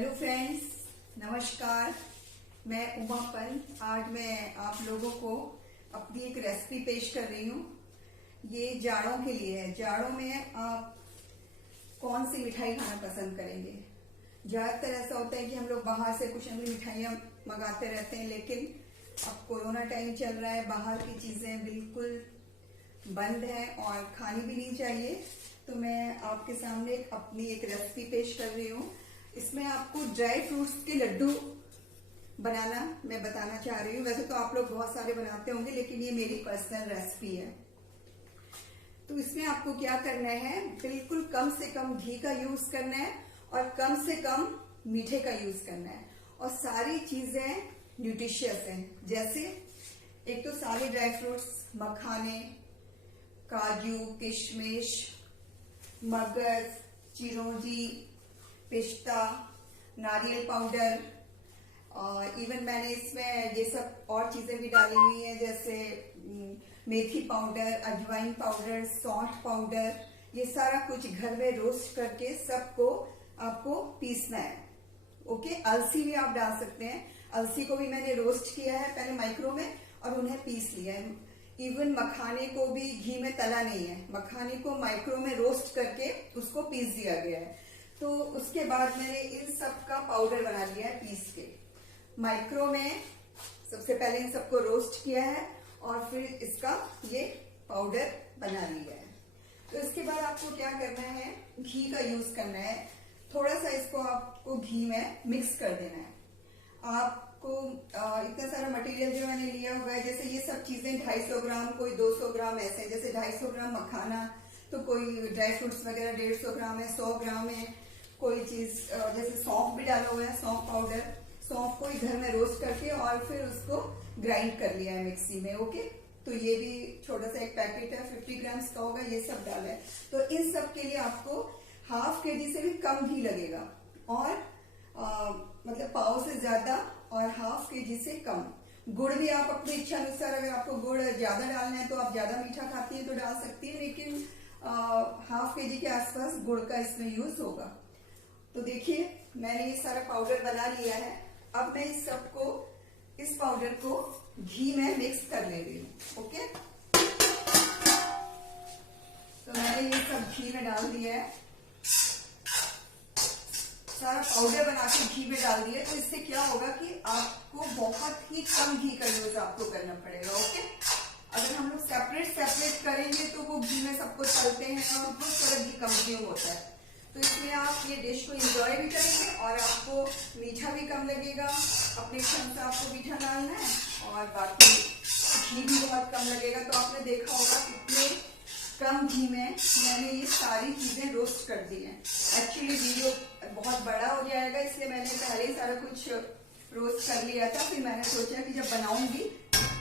Hello friends, नमस्कार। मैं उमा पंत। आज मैं आप लोगों को अपनी एक रेसिपी पेश कर रही हूँ। ये जाड़ों के लिए है। जाड़ों में आप कौन सी मिठाई खाना पसंद करेंगे? ज़्यादातर ऐसा होता है कि हम लोग बाहर से कुछ न कुछ मिठाइयाँ मंगाते रहते हैं, लेकिन अब कोरोना टाइम चल रहा है, बाहर की चीज़ें बिल्कुल बंद है और खानी भी नहीं चाहिए। तो मैं आपके सामने अपनी एक रेसिपी पेश कर रही हूँ। इसमें आपको ड्राई फ्रूट्स के लड्डू बनाना मैं बताना चाह रही हूँ। वैसे तो आप लोग बहुत सारे बनाते होंगे, लेकिन ये मेरी पर्सनल रेसिपी है। तो इसमें आपको क्या करना है, बिल्कुल कम से कम घी का यूज करना है और कम से कम मीठे का यूज करना है। और सारी चीजें न्यूट्रिशियस हैं। जैसे एक तो सारे ड्राई फ्रूट्स, मखाने, काजू, किशमिश, मगज, चिरौंजी, पिस्ता, नारियल पाउडर, और इवन मैंने इसमें ये सब और चीजें भी डाली हुई हैं, जैसे मेथी पाउडर, अजवाइन पाउडर, सौंठ पाउडर। ये सारा कुछ घर में रोस्ट करके सबको आपको पीसना है। ओके, अलसी भी आप डाल सकते हैं। अलसी को भी मैंने रोस्ट किया है पहले माइक्रो में और उन्हें पीस लिया है। इवन मखाने को भी घी में तला नहीं है, मखाने को माइक्रो में रोस्ट करके उसको पीस दिया गया है। तो उसके बाद मैंने इन सब का पाउडर बना लिया है पीस के। माइक्रो में सबसे पहले इन सबको रोस्ट किया है और फिर इसका ये पाउडर बना लिया है। तो इसके बाद आपको क्या करना है, घी का यूज करना है। थोड़ा सा इसको आपको घी में मिक्स कर देना है। आपको इतना सारा मटेरियल जो मैंने लिया हुआ है, जैसे ये सब चीजें 250 ग्राम, कोई 200 ग्राम, ऐसे जैसे 250 ग्राम मखाना, तो कोई ड्राई फ्रूट्स वगैरह 150 ग्राम है, 100 ग्राम है। कोई चीज जैसे सौंफ भी डाला हुआ है, सौंफ पाउडर। सौंफ को घर में रोस्ट करके और फिर उसको ग्राइंड कर लिया है मिक्सी में। ओके, तो ये भी छोटा सा एक पैकेट है, 50 ग्राम्स का होगा, ये सब डाला है। तो इन सब के लिए आपको ½ kg से भी कम घी लगेगा, और मतलब पाव से ज्यादा और ½ kg से कम। गुड़ भी आप अपनी इच्छा अनुसार, अगर आपको गुड़ ज्यादा डालना है तो आप ज्यादा मीठा खाती है तो डाल सकती है, लेकिन ½ kg के आसपास गुड़ का इसमें यूज होगा। तो देखिए, मैंने ये सारा पाउडर बना लिया है। अब मैं इस सबको, इस पाउडर को घी में मिक्स कर ले रही हूँ। ओके, तो मैंने ये सब घी में डाल दिया है, सारा पाउडर बना के घी में डाल दिया। तो इससे क्या होगा कि आपको बहुत ही कम घी का यूज आपको करना पड़ेगा। ओके, अगर हम लोग सेपरेट करेंगे तो वो घी में सबको तलते हैं और बहुत सारा घी कंज्यूम होता है। तो इसमें आप ये डिश को एंजॉय भी करेंगे और आपको मीठा भी कम लगेगा। अपने इच्छा से आपको मीठा डालना है और बाकी घी भी बहुत कम लगेगा। तो आपने देखा होगा कितने कम घी में मैंने ये सारी चीजें रोस्ट कर दी हैं। एक्चुअली वीडियो बहुत बड़ा हो जाएगा, इसलिए मैंने पहले ही सारा कुछ रोस्ट कर लिया था। फिर मैंने सोचा कि जब बनाऊंगी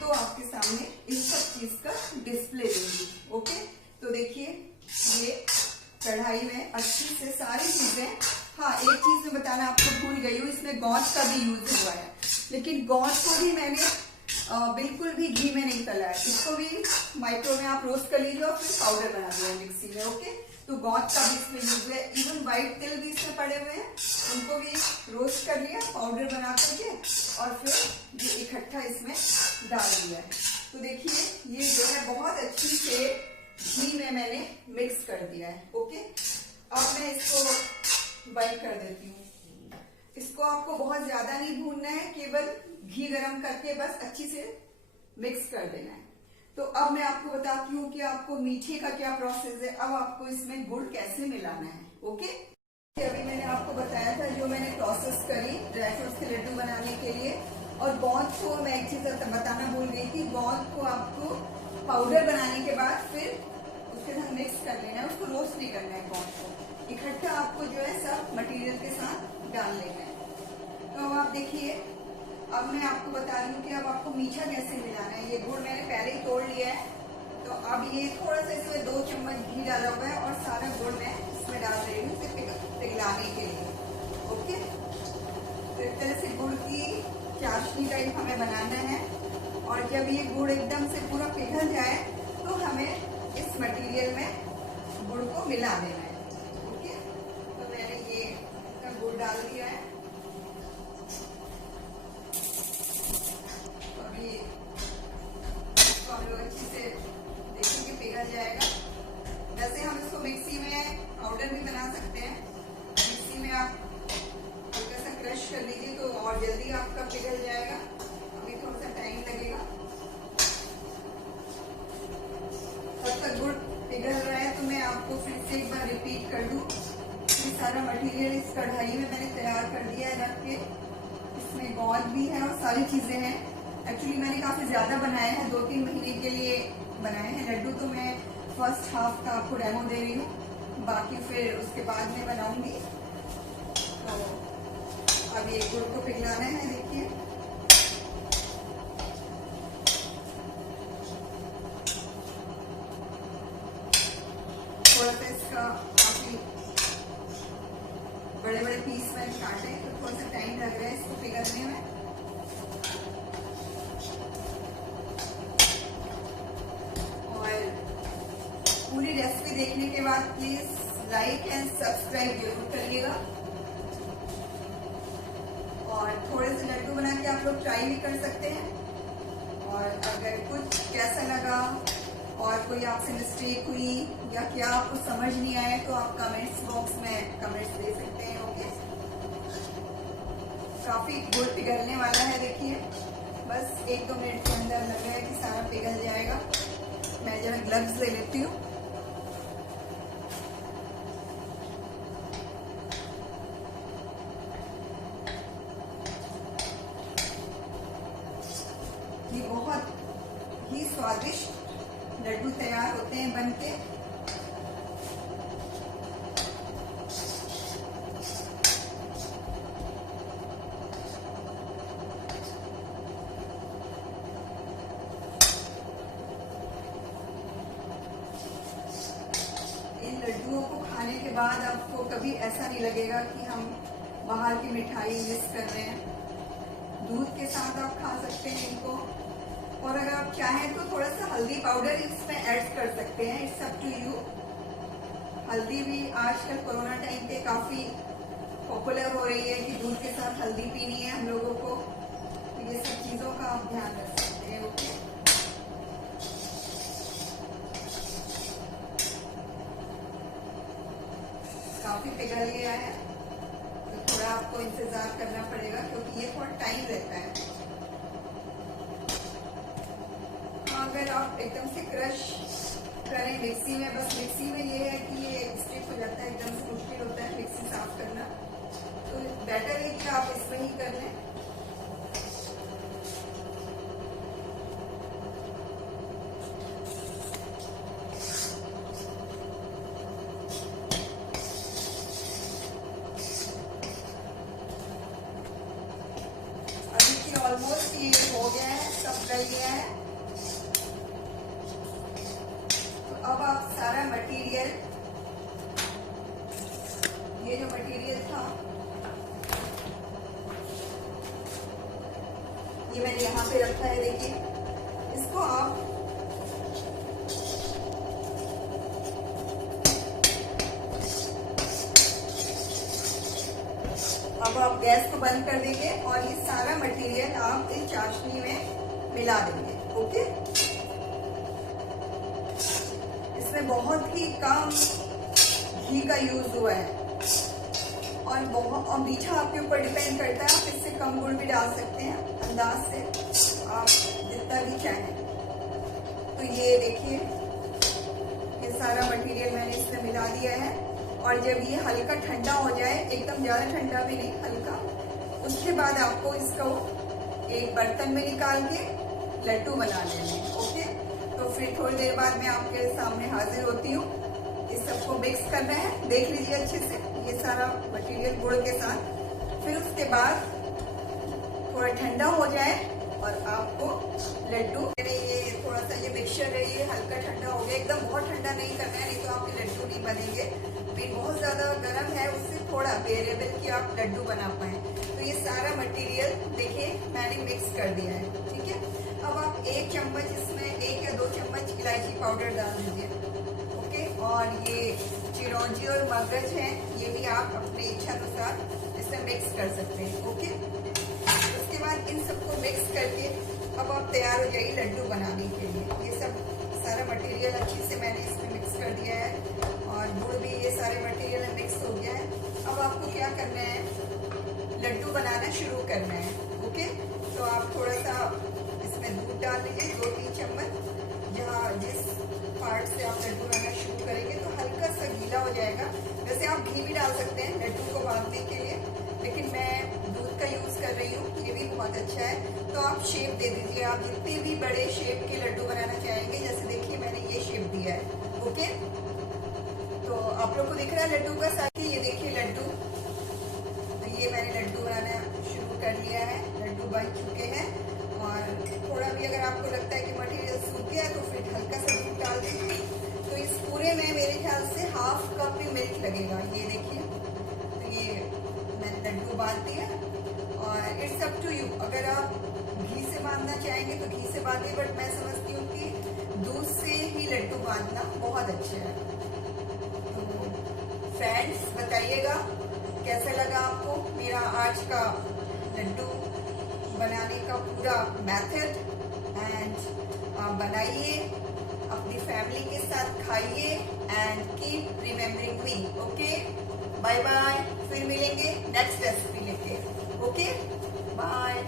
तो आपके सामने इस सब चीज का डिस्प्ले दूंगी। ओके, तो देखिए ये कढ़ाई में अच्छी से सारी चीजें। हाँ, एक चीज मैं बताना आपको भूल गई हूँ, इसमें गोंद का भी यूज हुआ है, लेकिन गोंद को भी मैंने बिल्कुल भी घी में नहीं तला है। इसको भी माइक्रो में आप रोस्ट कर लीजिए और फिर पाउडर बना दिया मिक्सी में। ओके, तो गोंद का भी इसमें यूज है। इवन व्हाइट तिल भी इसमें पड़े हुए हैं, उनको भी रोस्ट कर लिया, पाउडर बना करके और फिर ये इकट्ठा इसमें डाल दिया है। तो देखिए ये जो है बहुत अच्छी से घी में मैंने मिक्स कर दिया है। ओके, अब मैं इसको बंद कर देती हूँ। इसको आपको बहुत ज्यादा नहीं भूनना है, केवल घी गरम करके बस अच्छी से मिक्स कर देना है। तो अब मैं आपको बताती हूँ कि आपको मीठे का क्या प्रोसेस है। अब आपको इसमें गुड़ कैसे मिलाना है। ओके, अभी मैंने आपको बताया था जो मैंने प्रोसेस करी ड्राई फ्रूट्स के लड्डू बनाने के लिए। और गोंद को मैं एक चीज बताना भूल गई थी, गोंद को आपको पाउडर बनाने के बाद फिर उसके साथ मिक्स कर लेना है, उसको रोस्ट नहीं करना है। गोंद को इकट्ठा आपको जो है सब मटेरियल के साथ डाल लेना है। तो अब आप देखिए, अब मैं आपको बता रही हूँ कि अब आपको मीठा कैसे मिलाना है। ये गुड़ मैंने पहले ही तोड़ लिया है, तो अब ये थोड़ा सा इसमें 2 चम्मच घी डाला हुआ है और सारा गुड़ मैं इसमें डाल रही हूँ पिघलाने के लिए। ओके, तो इस तरह से गुड़ की चाशनी टाइप हमें बनाना है। और जब ये गुड़ एकदम से पूरा पिघल जाए तो हमें इस मटेरियल में गुड़ को मिला देना है। ओके, तो मैंने ये गुड़ डाल दिया है। जल्दी आपका पिघल जाएगा, अभी थोड़ा सा टाइम लगेगा। तब तक गुड़ पिघल रहा है तो मैं आपको फिर से एक बार रिपीट कर दूं। ये सारा मटेरियल इस कढ़ाई में मैंने तैयार कर दिया है रख के। इसमें गोंद भी है और सारी चीजें हैं। एक्चुअली मैंने काफी ज्यादा बनाया है, 2-3 महीने के लिए बनाए हैं लड्डू। तो मैं फर्स्ट हाफ का आपको डेमो दे रही हूँ, बाकी फिर उसके बाद में बनाऊंगी। तो अब ये गुड़ को पिघलाना है, देखिए। थोड़ा सा इसका काफी बड़े बड़े पीस मैंने काटे, तो थोड़ा सा टाइम लग रहा है इसको पिघलने में। पूरी रेसिपी देखने के बाद प्लीज लाइक एंड सब्सक्राइब जरूर करिएगा। और थोड़े से लड्डू बना के आप लोग ट्राई भी कर सकते हैं। और अगर कुछ कैसा लगा और कोई आपसे मिस्टेक हुई या क्या आपको समझ नहीं आया तो आप कमेंट्स बॉक्स में कमेंट्स दे सकते हैं। ओके, काफी गुड़ पिघलने वाला है, देखिए। बस 1-2 मिनट के अंदर लग रहा है कि सारा पिघल जाएगा। मैं जरा ग्लव्स ले लेती हूँ। ये बहुत ही स्वादिष्ट लड्डू तैयार होते हैं बनके। इन लड्डुओं को खाने के बाद आपको कभी ऐसा नहीं लगेगा कि हम बाहर की मिठाई मिस कर रहे हैं। दूध के साथ आप खा सकते हैं इनको। और अगर आप चाहें तो थोड़ा सा हल्दी पाउडर इसमें ऐड कर सकते हैं, इट्स अप टू यू। हल्दी भी आजकल कोरोना टाइम पे काफी पॉपुलर हो रही है कि दूध के साथ हल्दी पीनी है हम लोगों को। तो ये सब चीजों का आप ध्यान रख सकते हैं। ओके, काफी पिघल गया है, तो थोड़ा आपको इंतजार करना पड़ेगा क्योंकि ये थोड़ा टाइम रहता है। अगर आप एकदम से क्रश करें मिक्सी में, बस मिक्सी में ये है कि ये स्टिक हो जाता है, एकदम से मुश्किल होता है मिक्सी साफ करना। तो बेटर है कि आप इसमें ही कर लें। अभी की ऑलमोस्ट ये हो गया है, सब गल गया है। अब आप सारा मटेरियल, ये जो मटेरियल था ये मैंने यहाँ पे रखा है, देखिए। इसको आप अब आप गैस को बंद कर देंगे और ये सारा मटेरियल आप इस चाशनी में मिला देंगे। ओके, इसमें बहुत ही कम घी का यूज हुआ है और मीठा आपके ऊपर डिपेंड करता है। आप इससे कम गुड़ भी डाल सकते हैं, अंदाज से आप जितना भी चाहें। तो ये देखिए, ये सारा मटेरियल मैंने इसमें मिला दिया है। और जब ये हल्का ठंडा हो जाए, एकदम ज्यादा ठंडा भी नहीं, हल्का, उसके बाद आपको इसको एक बर्तन में निकाल के लड्डू बना लेंगे। ओके, तो फिर थोड़ी देर बाद मैं आपके सामने हाजिर होती हूँ। इस सबको मिक्स करना है, देख लीजिए अच्छे से ये सारा मटेरियल गुड़ के साथ। फिर उसके बाद थोड़ा ठंडा हो जाए और आपको लड्डू, ये थोड़ा सा ये मिक्सचर है, ये हल्का ठंडा हो गया, एकदम बहुत ठंडा नहीं करना है, नहीं तो आपके लड्डू नहीं बनेंगे। फिर बहुत ज्यादा गर्म है, उससे थोड़ा वेरिएबल कि आप लड्डू बना पाए। तो ये सारा मटेरियल देखिए मैंने मिक्स कर दिया है, ठीक है। अब आप 1 चम्मच इसमें 1 या 2 चम्मच इलायची पाउडर डाल दीजिए। ओके, और ये चिरौंजी और मगज है, ये भी आप अपने इच्छा अनुसार इसमें मिक्स कर सकते हैं। ओके, उसके बाद इन सबको मिक्स करके अब आप तैयार हो जाइए लड्डू बनाने के लिए। ये सब सारा मटेरियल अच्छे से मैंने इसमें मिक्स कर दिया है और गुड़ भी ये सारे मटेरियल में मिक्स हो गया है। अब आपको क्या करना है, लड्डू बनाना शुरू करना है। ओके, तो आप थोड़ा सा इसमें दूध डाल लीजिए, 2-3 चम्मच। जहाँ जिस पार्ट से आप लड्डू बनाना शुरू करेंगे तो हल्का सा गीला हो जाएगा। वैसे आप घी भी डाल सकते हैं लड्डू को बांधने के लिए, लेकिन मैं दूध का यूज कर रही हूँ, ये भी बहुत अच्छा है। तो आप शेप दे दीजिए, आप जितने भी बड़े शेप के लड्डू बनाना चाहेंगे, जैसे देखिए मैंने ये शेप दिया है। ओके, तो आप लोग को दिख रहा है लड्डू का साथ ही, ये देखिए लड्डू, तो ये मैंने लड्डू बनाना शुरू कर लिया है, लड्डू बन चुके हैं। और थोड़ा भी अगर आपको लगता है कि मटेरियल सूख गया तो फिर हल्का सा दूध डाल दीजिए। तो इस पूरे में मेरे ख्याल से हाफ कप ही मिल्क लगेगा। ये देखिए, तो ये मैंने लड्डू बांध दिया। और इट्स अप टू यू, अगर आप घी से बांधना चाहेंगे तो घी से बांधिए, बट मैं समझती हूँ कि दूध से ही लड्डू बांधना बहुत अच्छा है। तो फ्रेंड्स, बताइएगा कैसा लगा आपको मेरा आज का लड्डू बनाने का पूरा मेथड। एंड आप बनाइए, अपनी फैमिली के साथ खाइए and keep remembering me. Okay, bye bye, फिर मिलेंगे नेक्स्ट रेसिपी लेके। Okay, bye.